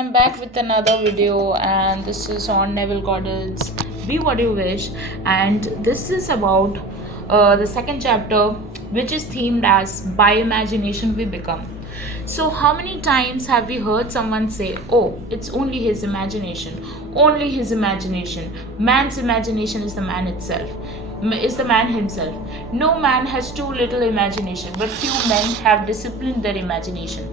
I'm back with another video, and this is on Neville Goddard's Be What You Wish. And this is about the second chapter, which is themed as By Imagination We Become. So, how many times have we heard someone say, "Oh, it's only his imagination, only his imagination. Man's imagination is the man itself." Is the man himself. No man has too little imagination, but few men have disciplined their imagination.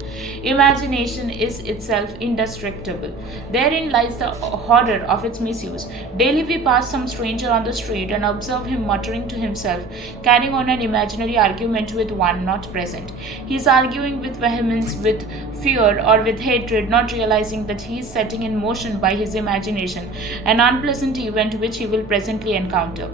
Imagination is itself indestructible. Therein lies the horror of its misuse. Daily we pass some stranger on the street and observe him muttering to himself, carrying on an imaginary argument with one not present. He is arguing with vehemence, with fear, or with hatred, not realizing that he is setting in motion by his imagination an unpleasant event which he will presently encounter.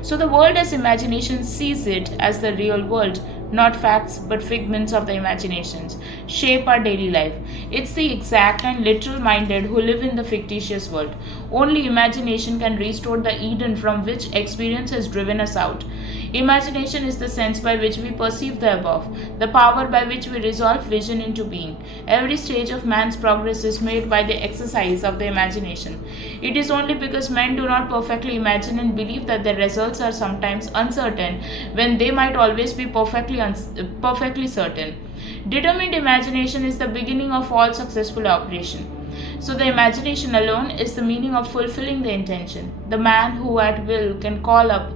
So the world as imagination sees it as the real world, not facts but figments of the imaginations, shape our daily life. It's the exact and literal minded who live in the fictitious world. Only imagination can restore the Eden from which experience has driven us out. Imagination is the sense by which we perceive the above, the power by which we resolve vision into being. Every stage of man's progress is made by the exercise of the imagination. It is only because men do not perfectly imagine and believe that their results are sometimes uncertain when they might always be perfectly certain. Determined imagination is the beginning of all successful operation. So, the imagination alone is the meaning of fulfilling the intention. The man who at will can call up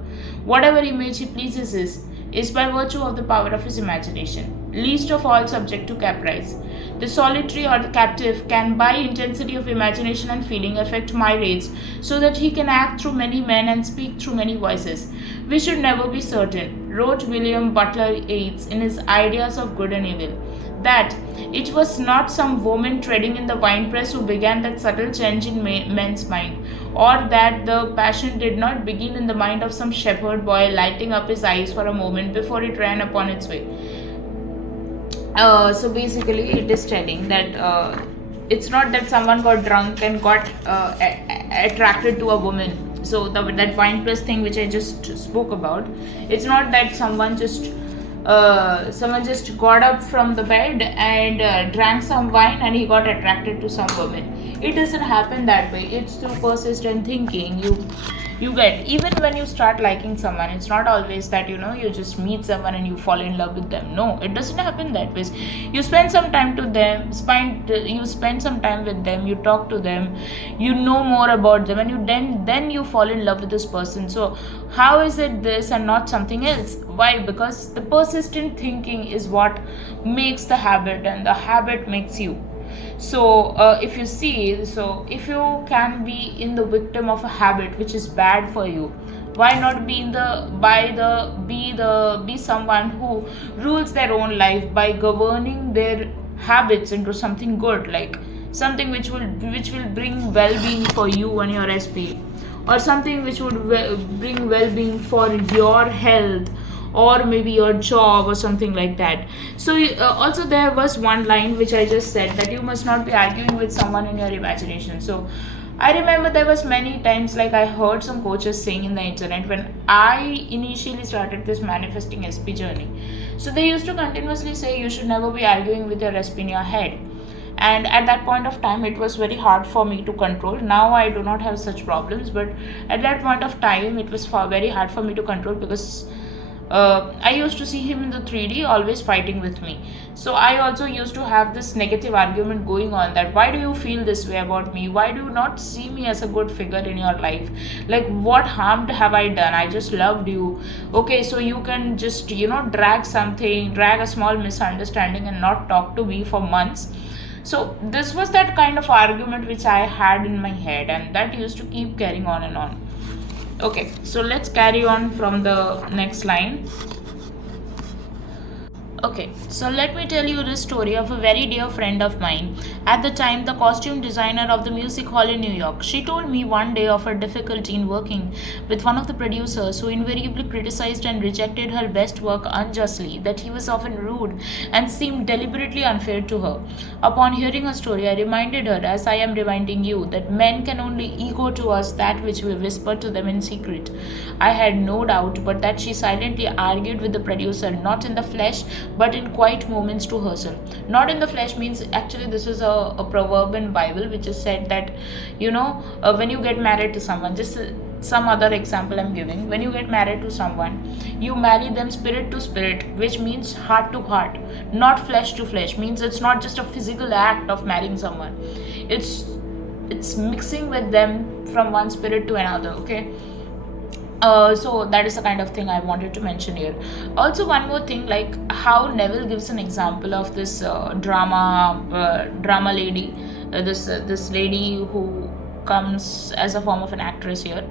whatever image he pleases is by virtue of the power of his imagination, least of all subject to caprice. The solitary or the captive can, by intensity of imagination and feeling, affect myriads, so that he can act through many men and speak through many voices. We should never be certain, wrote William Butler Yeats in his Ideas of Good and Evil, that it was not some woman treading in the winepress who began that subtle change in men's mind, or that the passion did not begin in the mind of some shepherd boy lighting up his eyes for a moment before it ran upon its way. So basically, it is telling that it's not that someone got drunk and got attracted to a woman. So that wine press thing which I just spoke about, it's not that someone just got up from the bed and drank some wine and he got attracted to some woman. It doesn't happen that way. It's through persistent thinking. You get, even when you start liking someone, it's not always that you just meet someone and you fall in love with them. No, it doesn't happen that way. You spend some time to them you spend some time with them, you talk to them, you know more about them, and then you fall in love with this person. So how is it this and not something else? Why? Because the persistent thinking is what makes the habit, and the habit makes you. So if you see, so if you can be in the victim of a habit which is bad for you, why not be in the by the be someone who rules their own life by governing their habits into something good, like something which will bring well-being for you and your SP, or something which would bring well-being for your health, or maybe your job or something like that. So also there was one line which I just said, that you must not be arguing with someone in your imagination. So I remember there was many times, like I heard some coaches saying in the internet when I initially started this manifesting SP journey. So they used to continuously say you should never be arguing with your SP in your head. And at that point of time it was very hard for me to control. Now I do not have such problems, but at that point of time it was very hard for me to control, because I used to see him in the 3D always fighting with me. So I also used to have this negative argument going on, that why do you feel this way about me? Why do you not see me as a good figure in your life? Like, what harm have I done? I just loved you. Okay, so you can just, drag a small misunderstanding and not talk to me for months. So this was that kind of argument which I had in my head, and that used to keep carrying on and on. Okay, so let's carry on from the next line. Okay, so let me tell you the story of a very dear friend of mine, at the time the costume designer of the music hall in New York. She told me one day of her difficulty in working with one of the producers who invariably criticized and rejected her best work unjustly, that he was often rude and seemed deliberately unfair to her. Upon hearing her story, I reminded her, as I am reminding you, that men can only echo to us that which we whisper to them in secret. I had no doubt but that she silently argued with the producer, not in the flesh, but in quiet moments to herself. Not in the flesh means, actually this is a proverb in Bible which is said that, when you get married to someone, just some other example I'm giving. When you get married to someone, you marry them spirit to spirit, which means heart to heart, not flesh to flesh. Means it's not just a physical act of marrying someone, it's mixing with them from one spirit to another. Okay. So that is the kind of thing I wanted to mention here. Also, one more thing, like how Neville gives an example of this drama lady, this lady who comes as a form of an actress here,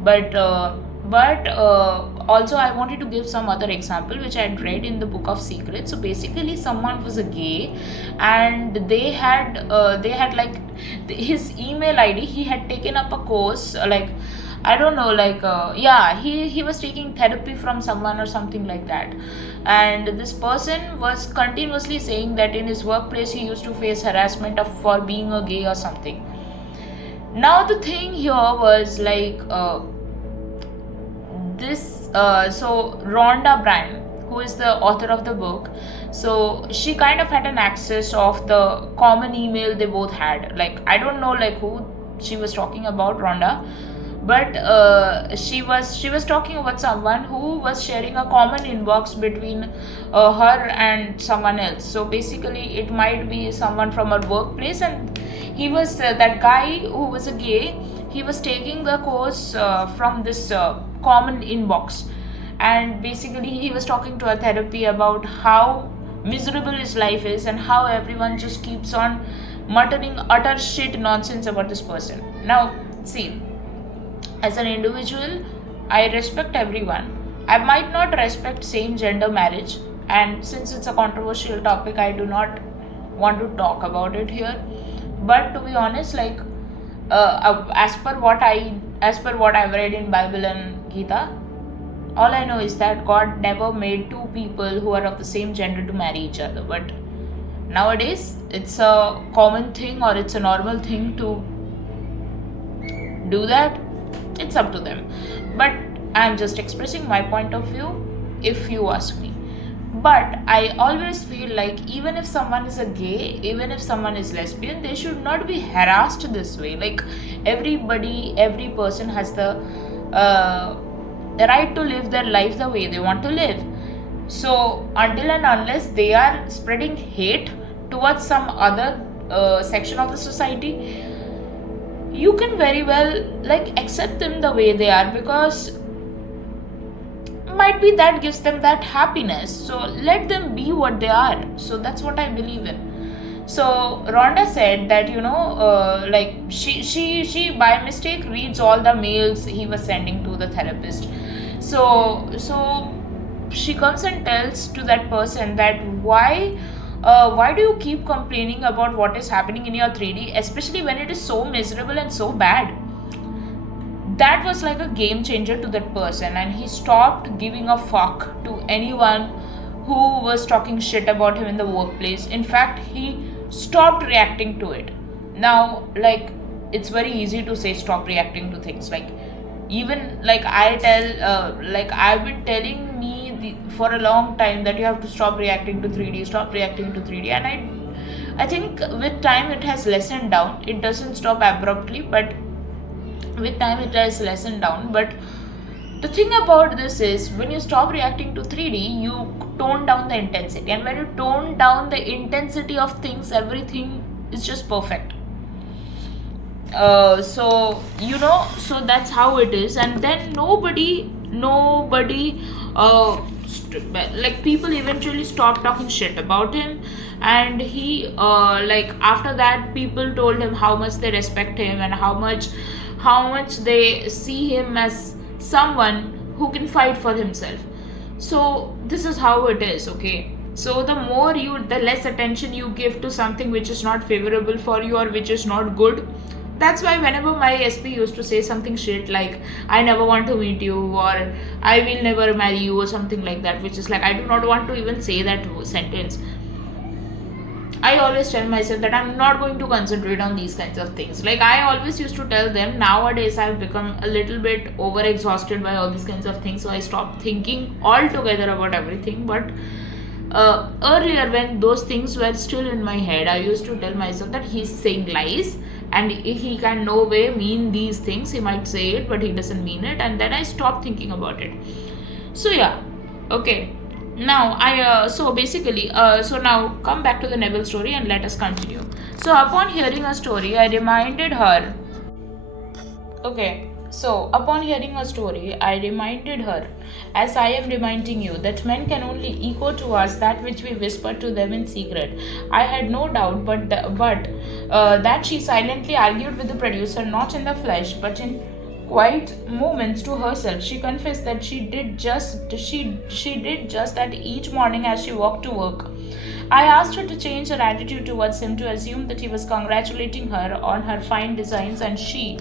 but also I wanted to give some other example which I had read in the Book of Secrets. So basically, someone was a gay, and they had like his email ID. He had taken up a course, like I don't know, like he was taking therapy from someone or something like that, and this person was continuously saying that in his workplace he used to face harassment for being a gay or something. Now the thing here was like so Rhonda Byrne, who is the author of the book, so she kind of had an access of the common email they both had. Like I don't know like who she was talking about, Rhonda, but she was talking about someone who was sharing a common inbox between her and someone else. So basically it might be someone from her workplace, and he was that guy who was a gay, he was taking the course from this common inbox, and basically he was talking to a therapy about how miserable his life is and how everyone just keeps on muttering utter shit nonsense about this person. Now see, as an individual, I respect everyone. I might not respect same gender marriage, and since it's a controversial topic, I do not want to talk about it here. But to be honest, like as per what I've read in Bible and Gita, all I know is that God never made two people who are of the same gender to marry each other. But nowadays, it's a common thing or it's a normal thing to do that. It's up to them, but I'm just expressing my point of view if you ask me. But I always feel like even if someone is a gay, even if someone is lesbian, they should not be harassed this way. Like every person has the right to live their life the way they want to live. So until and unless they are spreading hate towards some other section of the society, you can very well like accept them the way they are, because might be that gives them that happiness. So let them be what they are. So that's what I believe in. So Rhonda said that like she by mistake reads all the mails he was sending to the therapist. So she comes and tells to that person that why do you keep complaining about what is happening in your 3D, especially when it is so miserable and so bad? That was like a game changer to that person, and he stopped giving a fuck to anyone who was talking shit about him in the workplace. In fact, he stopped reacting to it. Now, like, it's very easy to say stop reacting to things. Like, even like I've been telling for a long time that you have to stop reacting to 3D, stop reacting to 3D, and I think with time it has lessened down. It doesn't stop abruptly, but with time it has lessened down. But the thing about this is, when you stop reacting to 3D, you tone down the intensity, and when you tone down the intensity of things, everything is just perfect. So that's how it is. And then nobody like, people eventually stopped talking shit about him, and he like after that people told him how much they respect him and how much they see him as someone who can fight for himself. So this is how it is. Okay, so the less attention you give to something which is not favorable for you or which is not good. That's why whenever my SP used to say something shit like I never want to meet you, or I will never marry you, or something like that, which is like I do not want to even say that sentence, I always tell myself that I'm not going to concentrate on these kinds of things. Like I always used to tell them, nowadays I've become a little bit over exhausted by all these kinds of things, so I stopped thinking altogether about everything. But Earlier, when those things were still in my head, I used to tell myself that he's saying lies and he can no way mean these things. He might say it, but he doesn't mean it. And then I stopped thinking about it. So, yeah, okay. Now, so basically, so now come back to the Neville story and let us continue. So, upon hearing her story, I reminded her. Okay, so upon hearing her story, I reminded her, as I am reminding you, that men can only echo to us that which we whisper to them in secret. I had no doubt, but that she silently argued with the producer, not in the flesh, but in quiet moments to herself. She confessed that she did just that each morning as she walked to work. I asked her to change her attitude towards him, to assume that he was congratulating her on her fine designs, and she,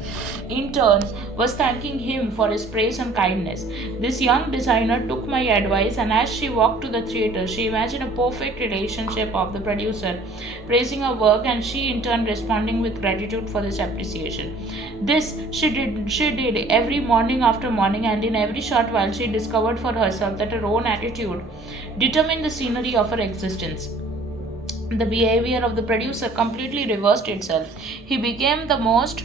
in turn, was thanking him for his praise and kindness. This young designer took my advice, and as she walked to the theater, she imagined a perfect relationship of the producer praising her work, and she, in turn, responding with gratitude for this appreciation. This she did every morning after morning, and in every short while she discovered for herself that her own attitude determined the scenery of her existence. The behavior of the producer completely reversed itself. He became the most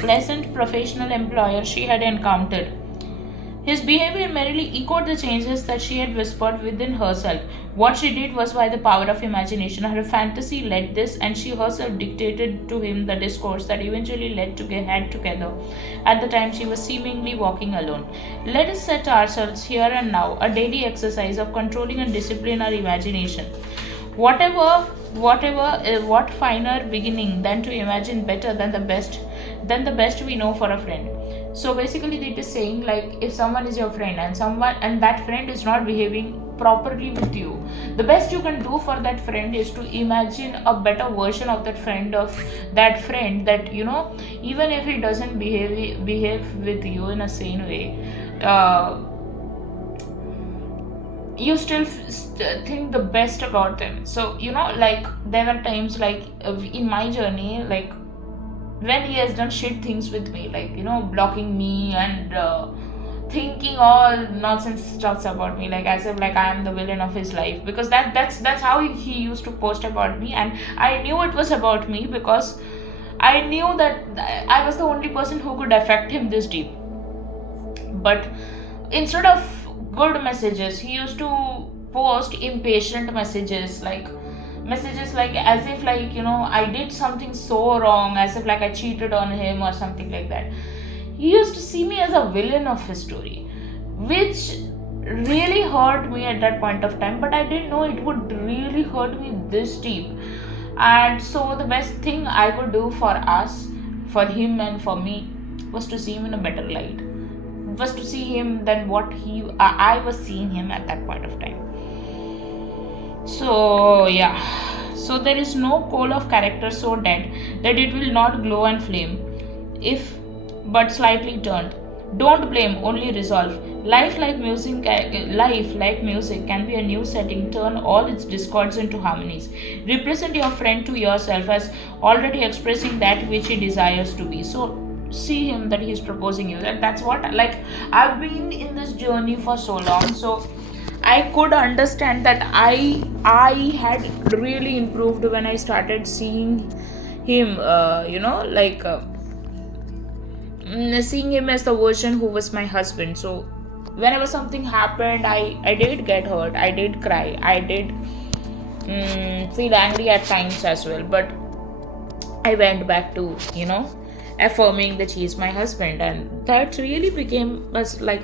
pleasant professional employer she had encountered. His behavior merely echoed the changes that she had whispered within herself. What she did was by the power of imagination. Her fantasy led this, and she herself dictated to him the discourse that eventually led to get head together at the time she was seemingly walking alone. Let us set ourselves here and now a daily exercise of controlling and discipline our imagination. What finer beginning than to imagine better than the best we know for a friend. So basically it is saying, like, if someone is your friend and that friend is not behaving properly with you, the best you can do for that friend is to imagine a better version of that friend, that even if he doesn't behave with you in a sane way, you still think the best about them. So like, there were times, like, in my journey, like, when he has done shit things with me, like, blocking me and thinking all nonsense stuffs about me, like as if like I am the villain of his life, because that's how he used to post about me, and I knew it was about me because I knew that I was the only person who could affect him this deep. But instead of good messages, he used to post impatient messages like as if, like, I did something so wrong, as if like I cheated on him or something like that. He used to see me as a villain of his story, which really hurt me at that point of time, but I didn't know it would really hurt me this deep. And so the best thing I could do for us, for him and for me, was to see him in a better light, was to see him than what I was seeing him at that point of time. So yeah, so there is no coal of character so dead that it will not glow and flame, if but slightly turned. Don't blame, only resolve. Life like music can be a new setting. Turn all its discords into harmonies. Represent your friend to yourself as already expressing that which he desires to be. So see him that he is proposing you. That's what, like, I've been in this journey for so long, so I could understand that I had really improved when I started seeing him, seeing him as the version who was my husband. So whenever something happened, I did get hurt, I did cry, I did feel angry at times as well, but I went back to affirming that he is my husband, and that really became us like,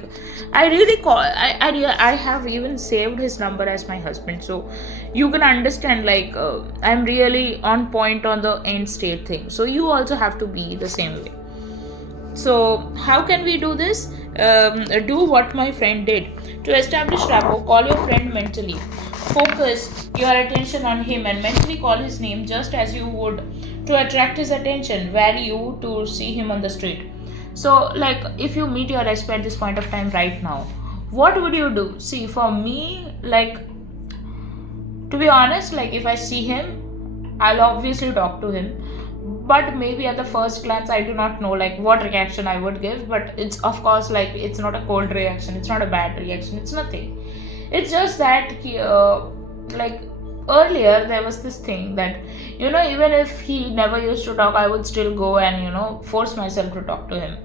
I really call I have even saved his number as my husband. So you can understand, like, I'm really on point on the end state thing, so you also have to be the same way. So how can we do this? Do what my friend did. To establish rapport, call your friend mentally. Focus your attention on him and mentally call his name, just as you would to attract his attention, were you to see him on the street. So, like, if you meet your SP at this point of time right now, what would you do? See, for me, like, to be honest, like, if I see him, I'll obviously talk to him, but maybe at the first glance I do not know, like, what reaction I would give. But it's, of course, like, it's not a cold reaction, it's not a bad reaction, it's nothing. It's just that like earlier there was this thing that, even if he never used to talk, I would still go and force myself to talk to him.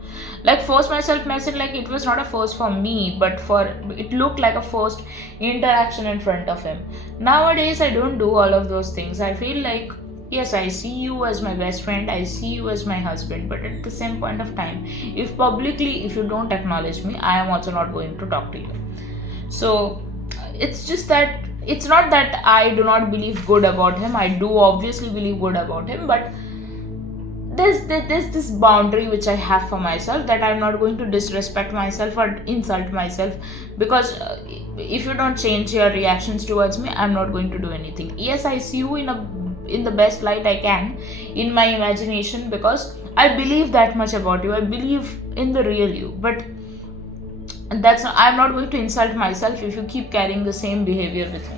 Like force myself message, like it was not a force for me, but for it looked like a forced interaction in front of him. Nowadays I don't do all of those things. I feel like, yes, I see you as my best friend, I see you as my husband, but at the same point of time, if you don't acknowledge me, I am also not going to talk to you. So it's just that it's not that I do not believe good about him. I do obviously believe good about him, but there's this boundary which I have for myself, that I'm not going to disrespect myself or insult myself, because if you don't change your reactions towards me, I'm not going to do anything. Yes, I see you in the best light I can in my imagination, because I believe that much about you. I believe in the real you, but I'm not going to insult myself if you keep carrying the same behavior with me.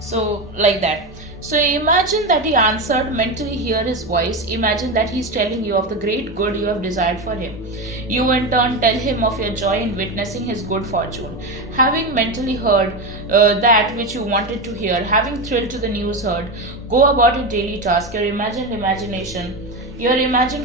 So like that. So imagine that he answered, mentally hear his voice. Imagine that he's telling you of the great good you have desired for him. You in turn tell him of your joy in witnessing his good fortune. Having mentally heard that which you wanted to hear, having thrilled to the news heard, go about your daily task. Your imagined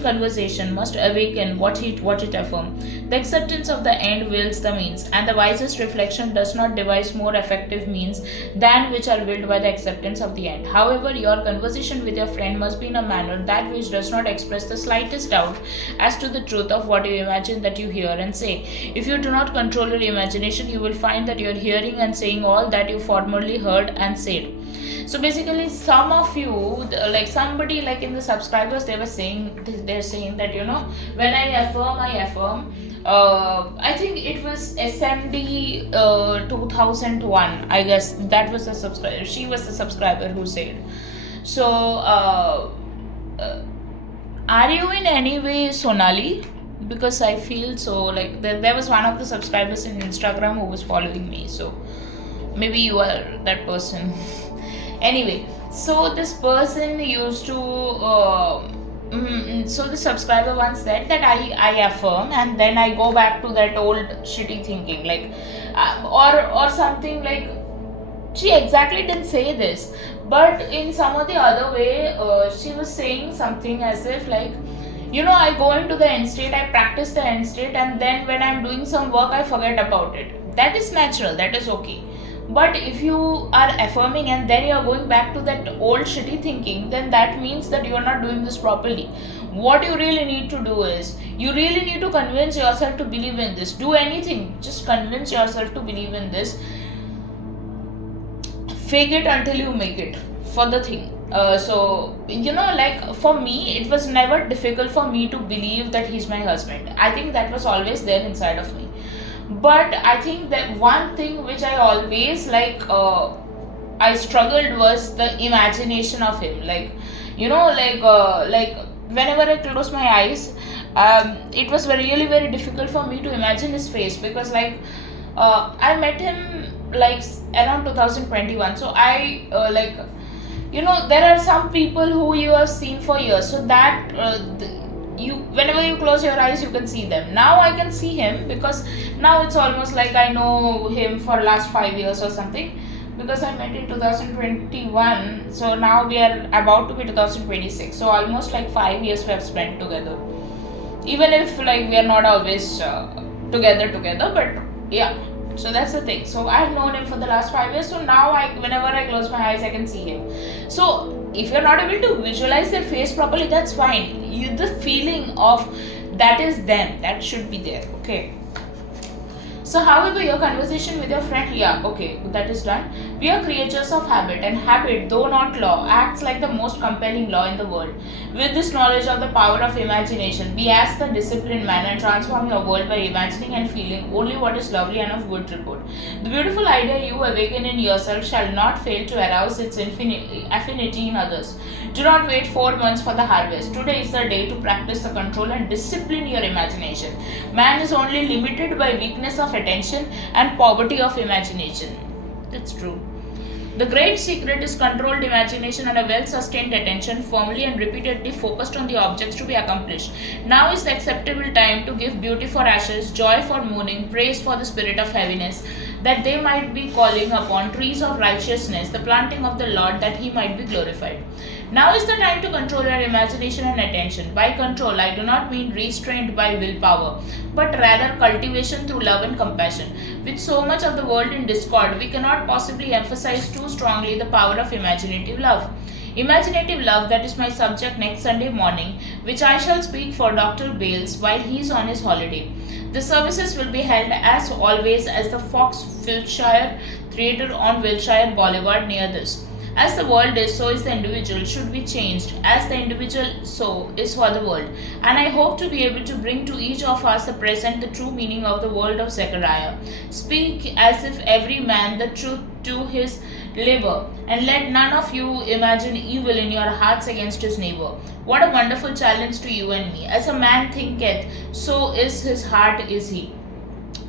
conversation must awaken what it affirms. The acceptance of the end wills the means, and the wisest reflection does not devise more effective means than which are willed by the acceptance of the end. However, your conversation with your friend must be in a manner that which does not express the slightest doubt as to the truth of what you imagine that you hear and say. If you do not control your imagination, you will find that you are hearing and saying all that you formerly heard and said. So basically, some of you, like somebody like in the subscribers, they're saying that when I affirm. I think it was SMD 2001. I guess that was the subscriber. She was the subscriber who said. So, are you in any way Sonali? Because I feel so like there was one of the subscribers in Instagram who was following me. So maybe you are that person. Anyway, so this person used to so the subscriber once said that I affirm, and then I go back to that old shitty thinking, like or something. Like she exactly didn't say this, but in some or the other way she was saying something as if like, I go into the end state, I practice the end state, and then when I'm doing some work I forget about it. That is natural, that is okay. But if you are affirming and then you are going back to that old shitty thinking, then that means that you are not doing this properly. What you really need to do is, you really need to convince yourself to believe in this. Do anything, just convince yourself to believe in this. Fake it until you make it for the thing. So like for me, it was never difficult for me to believe that he's my husband. I think that was always there inside of me. But I think that one thing which I always I struggled was the imagination of him. Like whenever I close my eyes, it was really very difficult for me to imagine his face, because I met him like around 2021. So I there are some people who you have seen for years, so that whenever you close your eyes you can see them. Now I can see him, because now it's almost like I know him for last 5 years or something, because I met in 2021. So now we are about to be 2026, so almost like 5 years we have spent together, even if like we are not always together, but yeah. So that's the thing. So I've known him for the last 5 years. So now whenever I close my eyes, I can see him. So if you're not able to visualize their face properly, that's fine. The feeling of that is them, that should be there. Okay. So however, your conversation with your friend, yeah, okay, that is done. We are creatures of habit, and habit, though not law, acts like the most compelling law in the world. With this knowledge of the power of imagination, be as the disciplined man and transform your world by imagining and feeling only what is lovely and of good report. The beautiful idea you awaken in yourself shall not fail to arouse its affinity in others. Do not wait 4 months for the harvest. Today is the day to practice the control and discipline your imagination. Man is only limited by weakness of attention and poverty of imagination. That's true. The great secret is controlled imagination and a well-sustained attention, firmly and repeatedly focused on the objects to be accomplished. Now is the acceptable time to give beauty for ashes, joy for mourning, praise for the spirit of heaviness, that they might be calling upon trees of righteousness, the planting of the Lord, that he might be glorified. Now is the time to control your imagination and attention. By control, I do not mean restraint by willpower, but rather cultivation through love and compassion. With so much of the world in discord, we cannot possibly emphasize too strongly the power of imaginative love. Imaginative love, that is my subject next Sunday morning, which I shall speak for Dr. Bales while he is on his holiday. The services will be held as always as the Fox Wiltshire Theatre on Wiltshire Boulevard near this. As the world is, so is the individual should be changed. As the individual, so is for the world. And I hope to be able to bring to each of us the present the true meaning of the word of Zechariah. Speak as if every man the truth to his labor, and let none of you imagine evil in your hearts against his neighbor. What a wonderful challenge to you and me. As a man thinketh, so is his heart is he.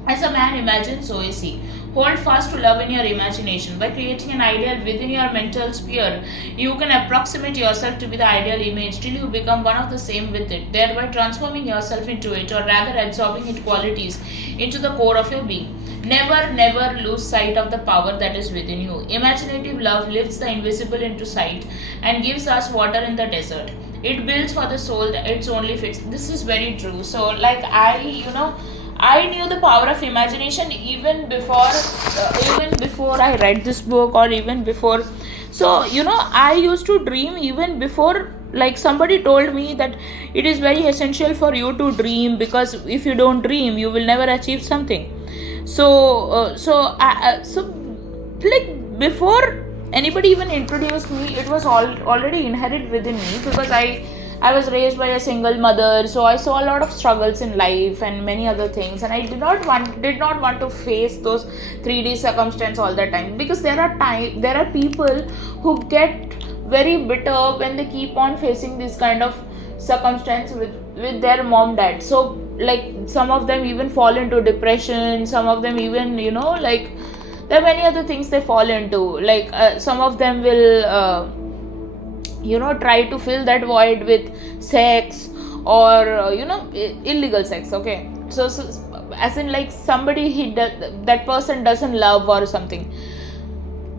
As a man imagines, so is he. Hold fast to love in your imagination. By creating an ideal within your mental sphere, you can approximate yourself to be the ideal image till you become one of the same with it, thereby transforming yourself into it, or rather absorbing its qualities into the core of your being. Never, never lose sight of the power that is within you. Imaginative love lifts the invisible into sight and gives us water in the desert. It builds for the soul its only fits. This is very true. So, like I knew the power of imagination even before I read this book, or even before. So I used to dream even before. Like, somebody told me that it is very essential for you to dream, because if you don't dream, you will never achieve something. So like, before anybody even introduced me, it was already inherent within me, because I was raised by a single mother, so I saw a lot of struggles in life and many other things, and I did not want to face those 3D circumstances all the time, because there are people who get very bitter when they keep on facing this kind of circumstance with their mom dad. So, like, some of them even fall into depression, some of them even like, there are many other things they fall into, like some of them will try to fill that void with sex, or illegal sex. Okay, so as in, like, somebody that person doesn't love or something,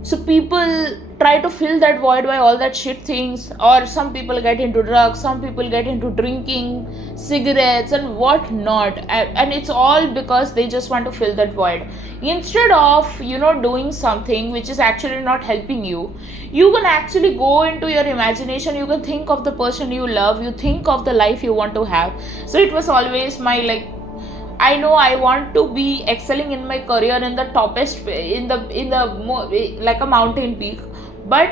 so people try to fill that void by all that shit things, or some people get into drugs, some people get into drinking cigarettes and what not, and it's all because they just want to fill that void. Instead of doing something which is actually not helping you, you can actually go into your imagination, you can think of the person you love, you think of the life you want to have. So it was always my, like, I know I want to be excelling in my career in the toppest, like a mountain peak, but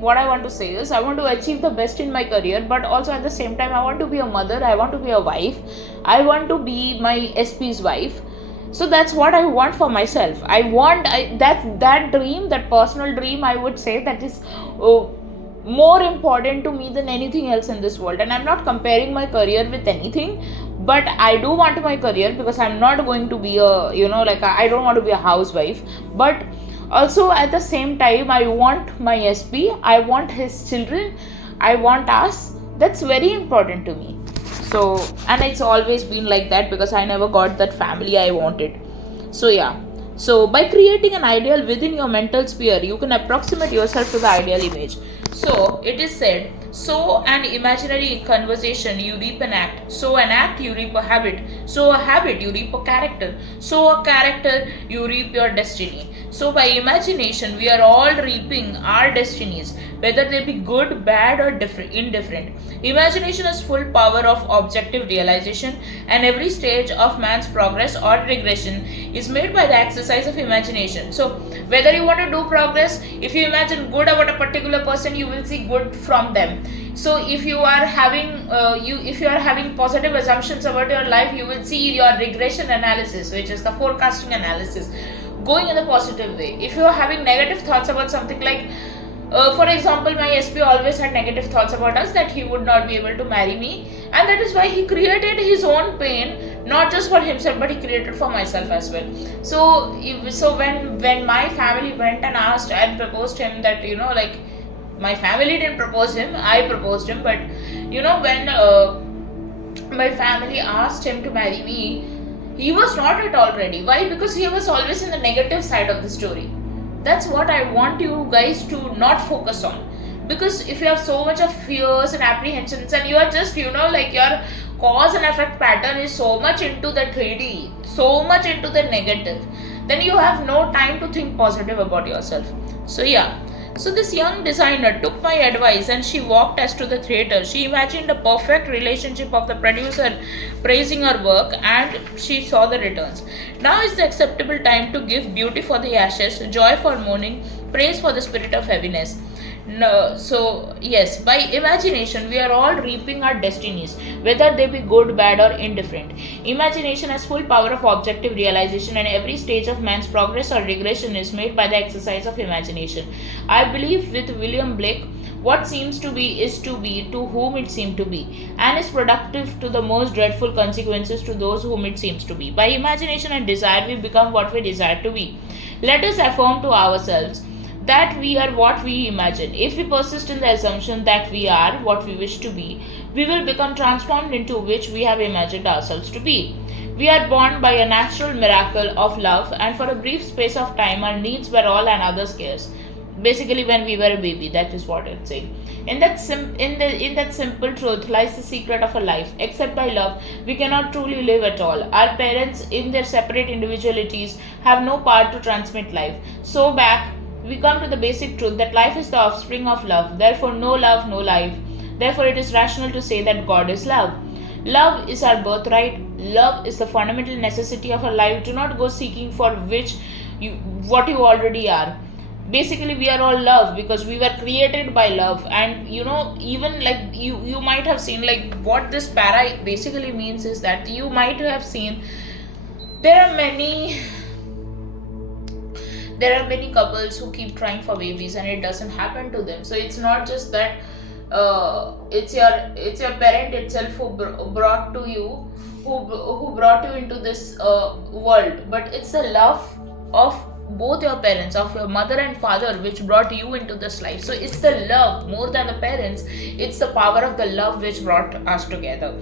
what I want to say is, I want to achieve the best in my career, but also at the same time I want to be a mother, I want to be a wife, I want to be my SP's wife. So that's what I want for myself. That dream, that personal dream, I would say, that is more important to me than anything else in this world. And I'm not comparing my career with anything, but I do want my career, because I'm not going to be I don't want to be a housewife. But also at the same time, I want my SP, I want his children, I want us. That's very important to me. So, and it's always been like that, because I never got that family I wanted. So yeah, so by creating an ideal within your mental sphere, you can approximate yourself to the ideal image. So it is said, sow an imaginary conversation, you reap an act. Sow an act, you reap a habit. Sow a habit, you reap a character. Sow a character, you reap your destiny. So by imagination, we are all reaping our destinies, whether they be good, bad, or indifferent. Imagination has full power of objective realization, and every stage of man's progress or regression is made by the exercise of imagination. So whether you want to do progress, if you imagine good about a particular person, you will see good from them. So if you are having positive assumptions about your life, you will see your regression analysis, which is the forecasting analysis, going in a positive way. If you are having negative thoughts about something, like for example, my SP always had negative thoughts about us, that he would not be able to marry me, and that is why he created his own pain, not just for himself, but he created for myself as well. So when my family went and asked and proposed him, that like, my family didn't propose him, I proposed him, but when my family asked him to marry me, He was not at all ready. Why? Because he was always in the negative side of the story. That's what I want you guys to not focus on. Because if you have so much of fears and apprehensions, and you are just, like your cause and effect pattern is so much into the 3D, so much into the negative, then you have no time to think positive about yourself. So, yeah. So, this young designer took my advice and she walked us to the theater. She imagined a perfect relationship of the producer praising her work, and she saw the returns. Now is the acceptable time to give beauty for the ashes, joy for mourning, praise for the spirit of heaviness. No, so yes, by imagination, we are all reaping our destinies, whether they be good, bad, or indifferent. Imagination has full power of objective realization, and every stage of man's progress or regression is made by the exercise of imagination. I believe with William Blake, what seems to be is to be to whom it seemed to be, and is productive to the most dreadful consequences to those whom it seems to be. By imagination and desire, we become what we desire to be. Let us affirm to ourselves that we are what we imagine. If we persist in the assumption that we are what we wish to be, we will become transformed into which we have imagined ourselves to be. We are born by a natural miracle of love, and for a brief space of time, our needs were all and others scarce. Basically, when we were a baby, that is what it's saying. In that simple truth lies the secret of a life. Except by love, we cannot truly live at all. Our parents, in their separate individualities, have no power to transmit life. So back we come to the basic truth that life is the offspring of love. Therefore, no love, no life. Therefore, it is rational to say that God is love. Love is our birthright. Love is the fundamental necessity of our life. Do not go seeking for what you already are. Basically, we are all love because we were created by love. And even like you might have seen, like, what this para basically means is that you might have seen there are many couples who keep trying for babies and it doesn't happen to them. So it's not just that it's your parent itself who brought to you who brought you into this world, but it's the love of both your parents, of your mother and father, which brought you into this life. So it's the love more than the parents. It's the power of the love which brought us together.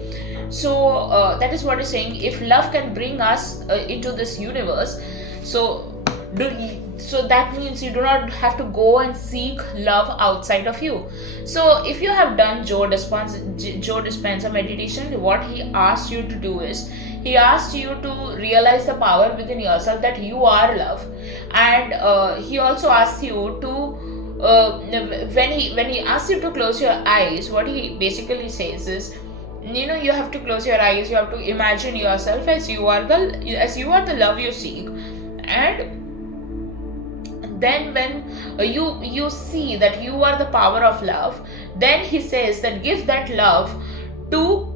So that is what is saying. If love can bring us into this universe, so that means you do not have to go and seek love outside of you. So if you have done Joe Dispenza meditation, what he asked you to do is he asked you to realize the power within yourself that you are love, and he also asked you to when he asks you to close your eyes, what he basically says is, you have to close your eyes, you have to imagine yourself as you are the love you seek. And then when you see that you are the power of love, then he says that give that love to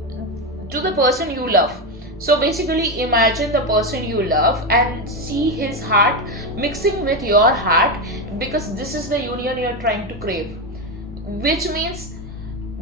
the person you love. So basically imagine the person you love and see his heart mixing with your heart, because this is the union you are trying to crave, which means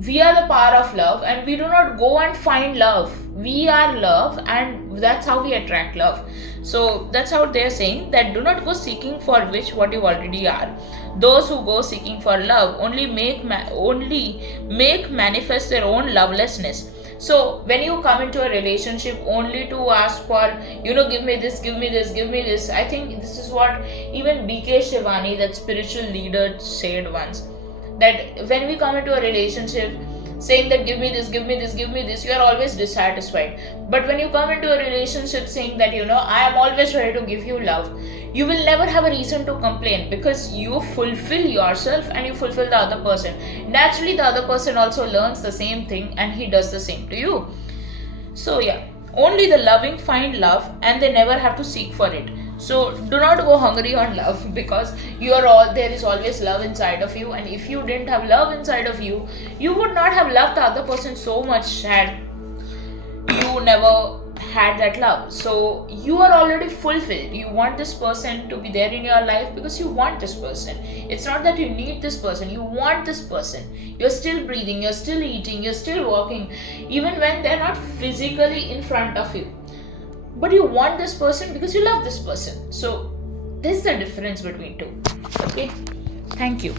we are the power of love, and we do not go and find love. We are love, and that's how we attract love. So that's how they're saying that do not go seeking for what you already are. Those who go seeking for love only make manifest their own lovelessness. So when you come into a relationship only to ask for, give me this, give me this, give me this, I think this is what even BK Shivani, that spiritual leader, said once. That when we come into a relationship saying that give me this, give me this, give me this, you are always dissatisfied. But when you come into a relationship saying that I am always ready to give you love, you will never have a reason to complain, because you fulfill yourself and you fulfill the other person. Naturally, the other person also learns the same thing and he does the same to you. So yeah, only the loving find love and they never have to seek for it. So do not go hungry on love, because there is always love inside of you, and if you didn't have love inside of you, you would not have loved the other person so much had you never had that love. So you are already fulfilled. You want this person to be there in your life because you want this person. It's not that you need this person, you want this person. You're still breathing, you're still eating, you're still walking, even when they're not physically in front of you. But you want this person because you love this person. So this is the difference between two. Okay, thank you.